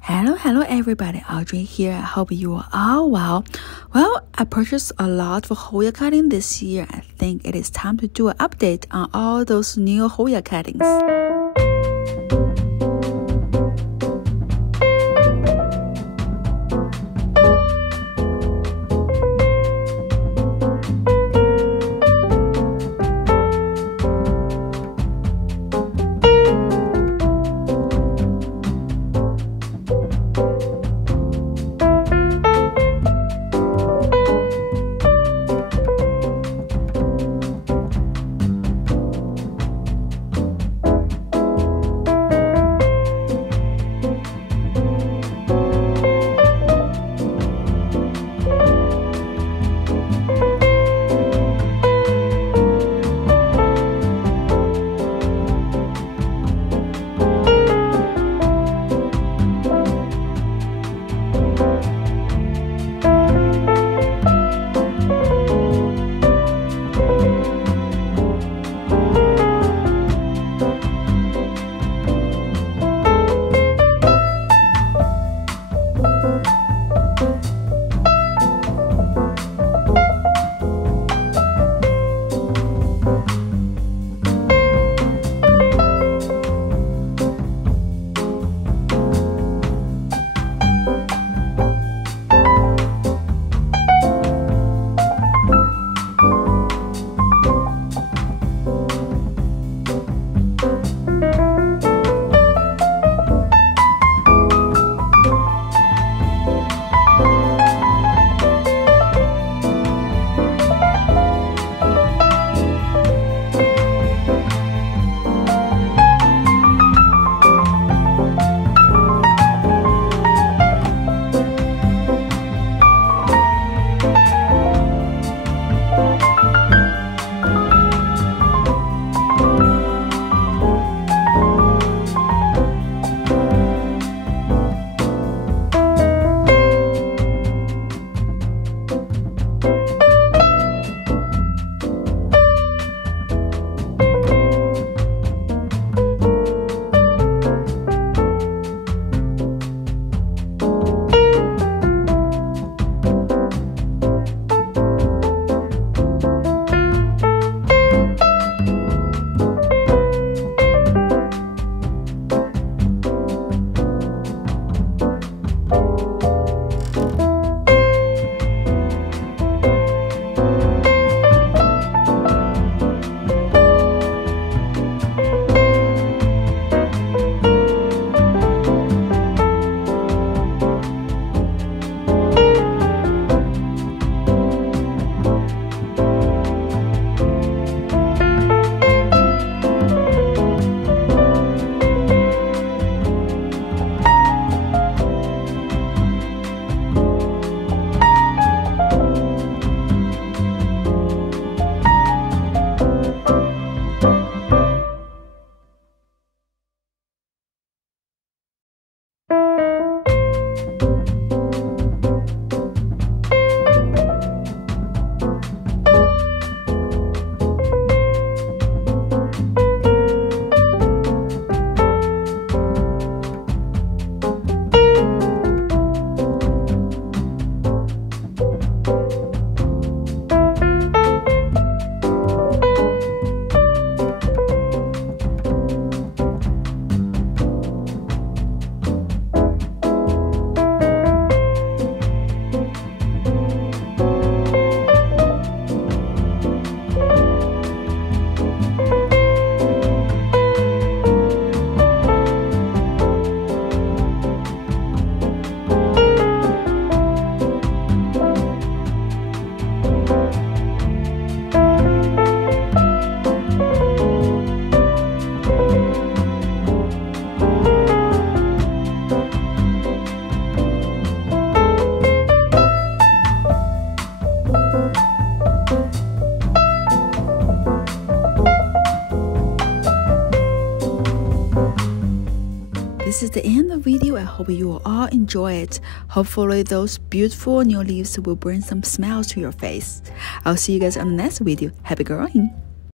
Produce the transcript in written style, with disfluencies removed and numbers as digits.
Hello everybody, Audrey here. I hope you are all well. Well, I purchased a lot of Hoya cutting this year. I think it is time to do an update on all those new Hoya cuttings. This is the end of the video. I hope you will all enjoy it. Hopefully those beautiful new leaves will bring some smiles to your face. I'll see you guys on the next video. Happy growing!